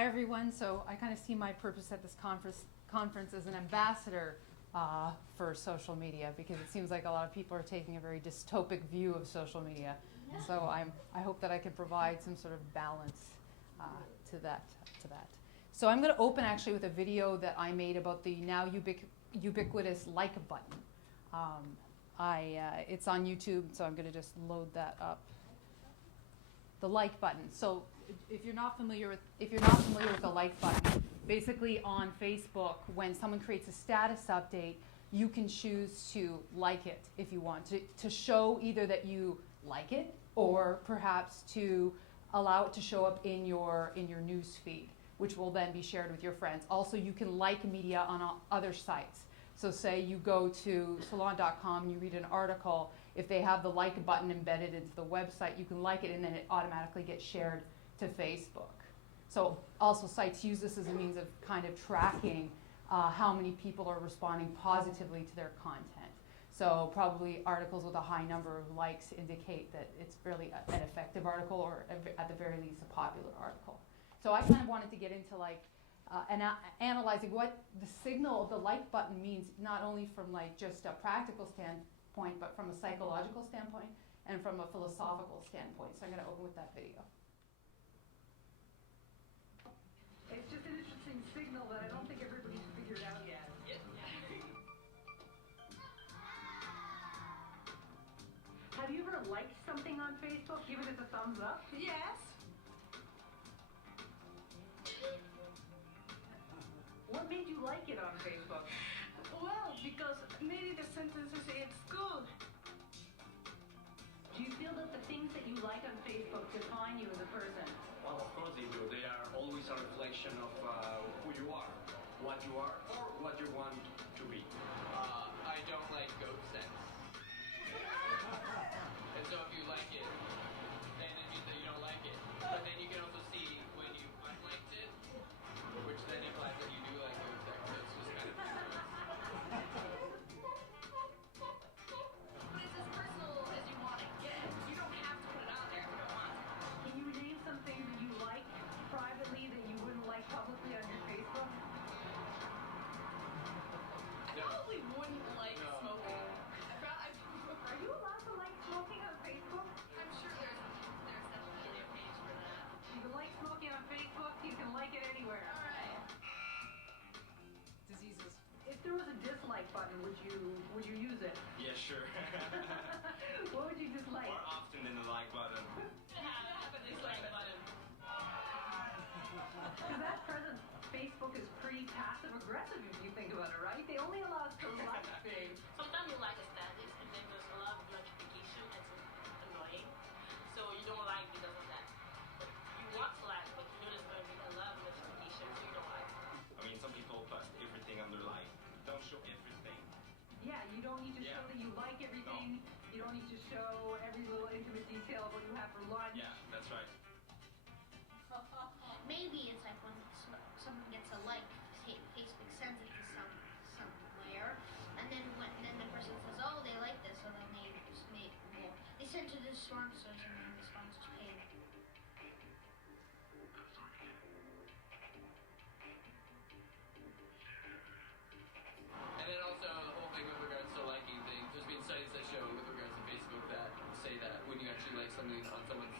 Hi everyone. So I kind of see my purpose at this conference as an ambassador for social media, because it seems like a lot of people are taking a very dystopic view of social media. So I hope that I can provide some sort of balance to that. So I'm going to open actually with a video that I made about the now ubiquitous like button. It's on YouTube, so I'm going to just load that up. The like button. So if you're not familiar with the like button, basically on Facebook, when someone creates a status update, you can choose to like it if you want to show either that you like it, or perhaps to allow it to show up in your news feed, which will then be shared with your friends. Also, you can like media on other sites. So say you go to salon.com and you read an article. If they have the like button embedded into the website, you can like it, and then it automatically gets shared to Facebook. So also sites use this as a means of kind of tracking how many people are responding positively to their content. So probably articles with a high number of likes indicate that it's really an effective article, or at the very least a popular article. So I kind of wanted to get into analyzing what the signal of the like button means, not only from just a practical standpoint, but from a psychological standpoint and from a philosophical standpoint. So I'm going to open with that video. It's just an interesting signal that I don't think everybody's figured out yet. Have you ever liked something on Facebook, given it a thumbs up? Yes. What made you like it on Facebook? Well, because maybe the sentences it's good. Do you feel that the things that you like on Facebook define you as a person? Well, of course they do. They are always a reflection of who you are, what you are, or what you want to be. I don't like goat sex. And so if you like it, then it means that you don't like it. But then you can also see when you unliked it, which then implies that you do like goat sex. So it's just kind of It's as personal as you want to get. You don't have to put it out there if you don't want to. Can you name some things that you like privately that you wouldn't like publicly on your Facebook? I probably wouldn't like smoking. Are you allowed to like smoking on Facebook? I'm sure there's definitely a page for that. You can like smoking on Facebook, you can like it anywhere. All right. Diseases. If there was a dislike button, would you use it? Yeah, sure. What would you dislike? More often than the like button. Have a dislike button. Because at present, Facebook is pretty passive-aggressive if you think about it, right? They only allow us to like things. Sometimes you like a status and then there's a lot of notification that's annoying. So you don't like because of that. But you want to like, but you know there's going to be a lot of notifications, so you don't like. I mean, some people put everything under like. Don't show everything. Yeah, you don't need to show that you like everything. No. You don't need to show every little intimate detail of what you have for lunch. Yeah, that's right. Maybe it's like when someone gets a like, Facebook sends it to somewhere, and then the person says, oh, they like this, so then they send to the sponsors, and then the sponsors pay. And then also the whole thing with regards to liking things. There's been studies that show with regards to Facebook that say that when you actually like something on someone's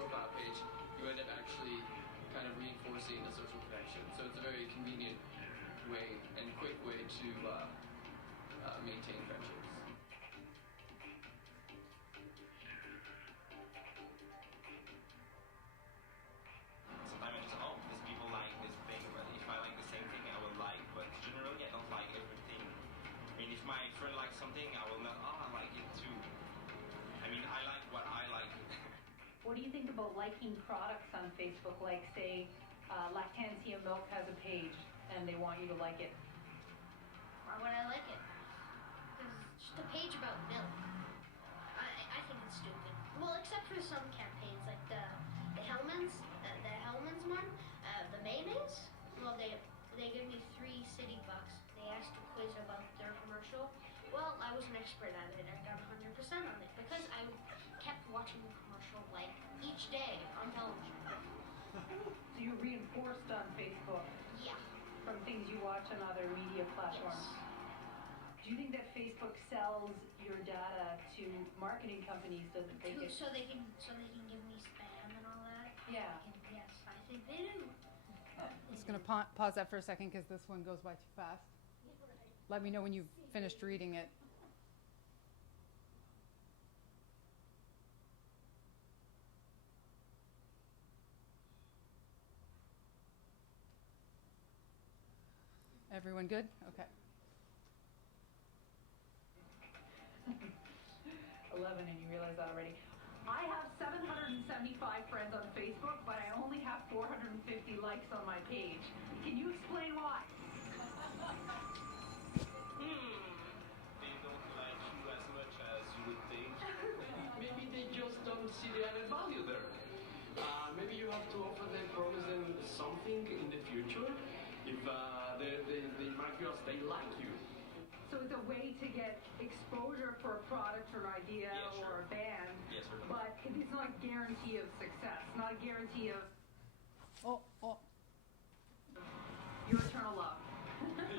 profile page, you end up actually kind of reinforcing the social connection. So it's a very convenient way and quick way to maintain friendships. Sometimes I just these people like this thing, but if I like the same thing, I will like. But generally, I don't like everything. I mean, if my friend likes something, I will not. Oh, I like it too. I mean, I like what I like. What do you think about liking products on Facebook? Like, say, Lactantia Milk has a page, and they want you to like it. Why would I like it? Because it's just a page about milk. I think it's stupid. Well, except for some campaigns, like the Hellmann's one, the mayonnaise. Well, they gave me 3 city bucks. They asked to quiz about their commercial. Well, I was an expert at it. I got 100% on it because I kept watching the commercial like each day on television. So you're reinforced on Facebook Yeah. from things you watch on other media platforms. Do you think that Facebook sells your data to marketing companies so that they can? So they can give me spam and all that. Yeah. Yes, I think they do. I'm just going to pause that for a second because this one goes by too fast. Let me know when you've finished reading it. Everyone good? Okay. 11, and you realize that already. I have 775 friends on Facebook, but I only have 450 likes on my page. Can you explain why? They don't like you as much as you would think. Maybe they just don't see the added value there. Maybe you have to offer them, promise them something in the future if they mark you as they like you. So it's a way to get exposure for a product or an idea Yeah, sure. or a band, Yes, certainly. but it's not a guarantee of success, not a guarantee of your eternal love. No,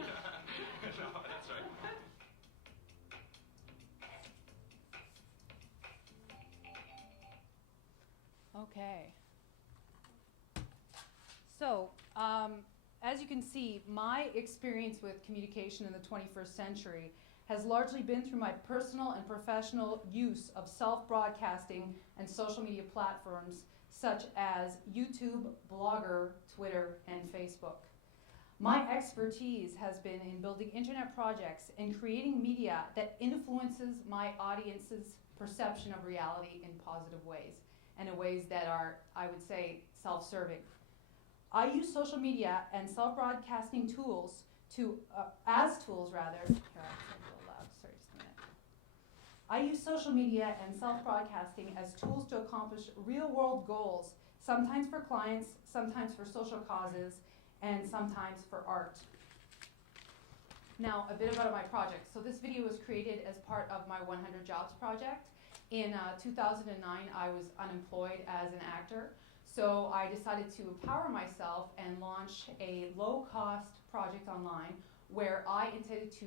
that's right. Okay. So, as you can see, my experience with communication in the 21st century has largely been through my personal and professional use of self-broadcasting and social media platforms such as YouTube, Blogger, Twitter, and Facebook. My expertise has been in building internet projects and creating media that influences my audience's perception of reality in positive ways and in ways that are, I would say, self-serving. I use social media and self-broadcasting tools as tools. Here, I'm saying a little loud. Sorry, just a minute. I use social media and self-broadcasting as tools to accomplish real-world goals, sometimes for clients, sometimes for social causes, and sometimes for art. Now, a bit about my project. So this video was created as part of my 100 Jobs project. In 2009, I was unemployed as an actor. So I decided to empower myself and launch a low-cost project online where I intended to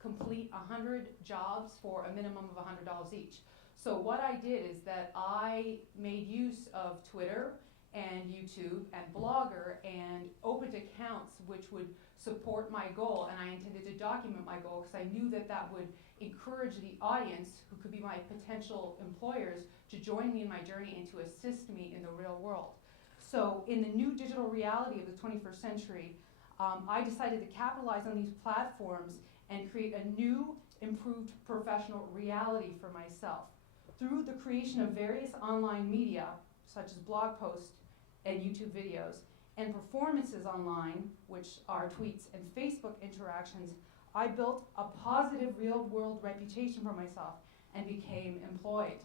complete 100 jobs for a minimum of $100 each. So what I did is that I made use of Twitter and YouTube and Blogger and opened accounts which would support my goal, and I intended to document my goal because I knew that that would encourage the audience, who could be my potential employers, to join me in my journey and to assist me in the real world. So in the new digital reality of the 21st century, I decided to capitalize on these platforms and create a new, improved professional reality for myself. Through the creation of various online media, such as blog posts and YouTube videos, and performances online, which are tweets and Facebook interactions, I built a positive real-world reputation for myself and became employed.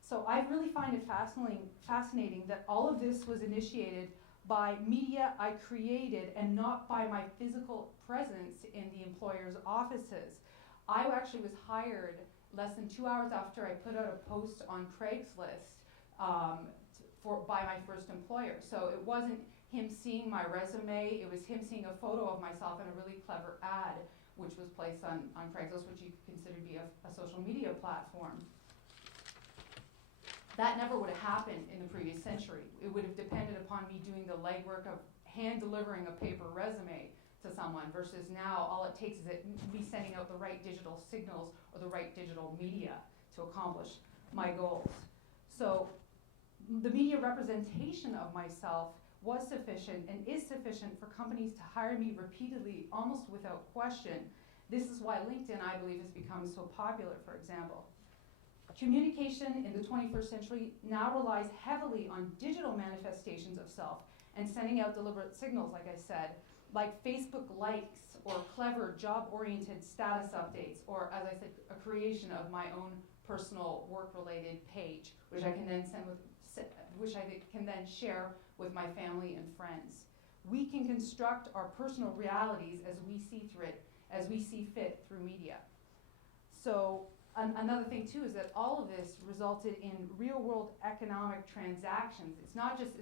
So I really find it fascinating that all of this was initiated by media I created and not by my physical presence in the employer's offices. I actually was hired less than 2 hours after I put out a post on Craigslist by my first employer. So it wasn't him seeing my resume, it was him seeing a photo of myself in a really clever ad which was placed on Craigslist, which you could consider to be a social media platform. That never would have happened in the previous century. It would have depended upon me doing the legwork of hand-delivering a paper resume to someone, versus now all it takes is me sending out the right digital signals or the right digital media to accomplish my goals. So the media representation of myself was sufficient and is sufficient for companies to hire me repeatedly, almost without question. This is why LinkedIn, I believe, has become so popular, for example. Communication in the 21st century now relies heavily on digital manifestations of self and sending out deliberate signals, like I said, like Facebook likes or clever job-oriented status updates, or, as I said, a creation of my own personal work-related page, which I can then share with my family and friends. We can construct our personal realities as we see fit through media. So Another thing too is that all of this resulted in real-world economic transactions. It's not just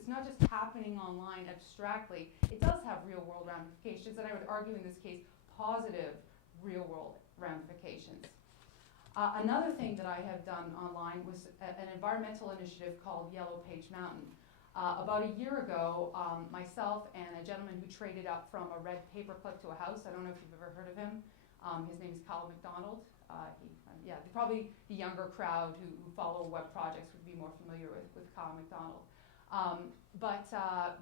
happening online abstractly. It does have real-world ramifications, and I would argue in this case positive real-world ramifications. Another thing that I have done online was an environmental initiative called Yellow Page Mountain. About a year ago, myself and a gentleman who traded up from a red paperclip to a house, I don't know if you've ever heard of him, his name is Kyle McDonald. Probably the younger crowd who follow web projects would be more familiar with Kyle McDonald.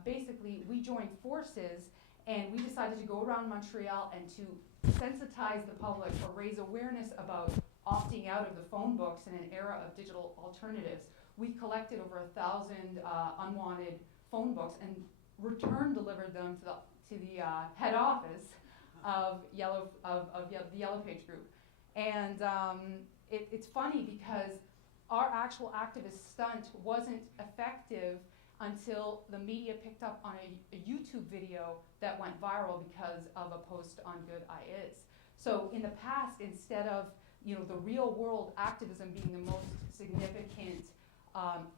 Basically, we joined forces and we decided to go around Montreal and to sensitize the public or raise awareness about opting out of the phone books in an era of digital alternatives. We collected over 1,000 unwanted phone books and delivered them to the head office of the Yellow Page Group. And it's funny because our actual activist stunt wasn't effective until the media picked up on a YouTube video that went viral because of a post on Good Is. So in the past, instead of the real world activism being the most significant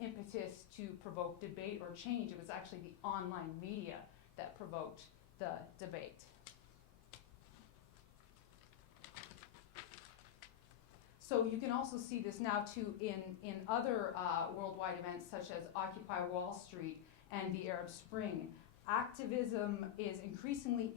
impetus to provoke debate or change, it was actually the online media that provoked the debate. So you can also see this now too in other worldwide events such as Occupy Wall Street and the Arab Spring. Activism is increasingly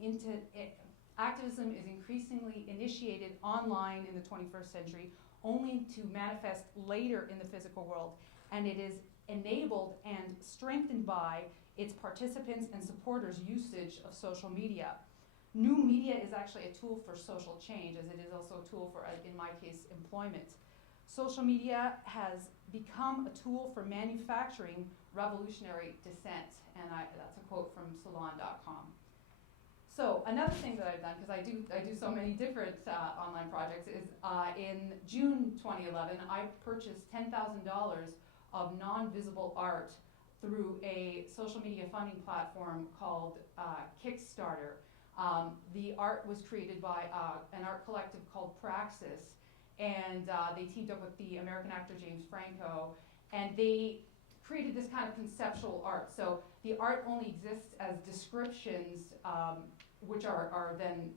initiated online in the 21st century, only to manifest later in the physical world, and it is enabled and strengthened by its participants and supporters' usage of social media. New media is actually a tool for social change, as it is also a tool for, in my case, employment. Social media has become a tool for manufacturing revolutionary dissent, and that's a quote from Salon.com. So another thing that I've done, because I do so many different online projects, is in June 2011, I purchased $10,000 of non-visible art through a social media funding platform called Kickstarter. The art was created by an art collective called Praxis, and they teamed up with the American actor James Franco, and they created this kind of conceptual art. So the art only exists as descriptions, which are then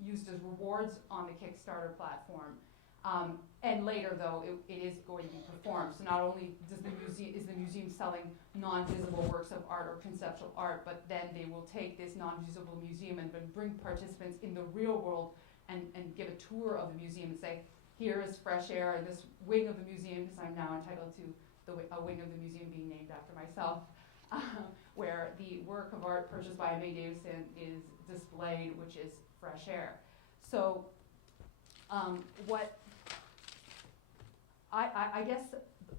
used as rewards on the Kickstarter platform. And later, though, it is going to be performed. So not only is the museum selling non-visible works of art or conceptual art, but then they will take this non-visible museum and bring participants in the real world and give a tour of the museum and say, here is fresh air in this wing of the museum, because I'm now entitled to a wing of the museum being named after myself, where the work of art purchased by Aimée Davison is displayed, which is fresh air. So I guess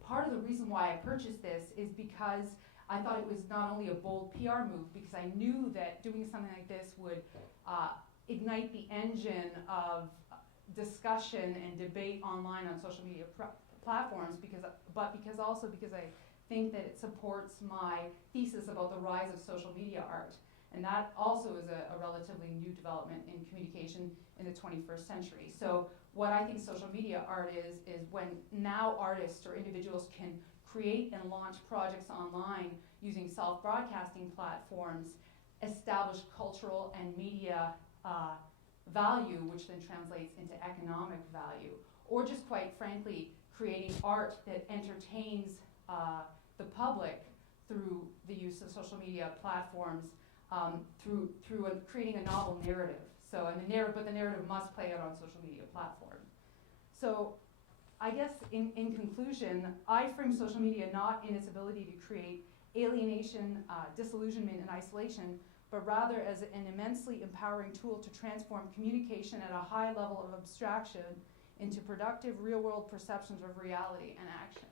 part of the reason why I purchased this is because I thought it was not only a bold PR move, because I knew that doing something like this would ignite the engine of discussion and debate online on social media platforms, but also because I think that it supports my thesis about the rise of social media art. And that also is a relatively new development in communication in the 21st century. So what I think social media art is when now artists or individuals can create and launch projects online using self-broadcasting platforms, establish cultural and media value, which then translates into economic value, or just quite frankly, creating art that entertains the public through the use of social media platforms, through creating a novel narrative. So, but the narrative must play out on social media platforms. So, I guess in conclusion, I frame social media not in its ability to create alienation, disillusionment, and isolation, but rather as an immensely empowering tool to transform communication at a high level of abstraction into productive real-world perceptions of reality and action.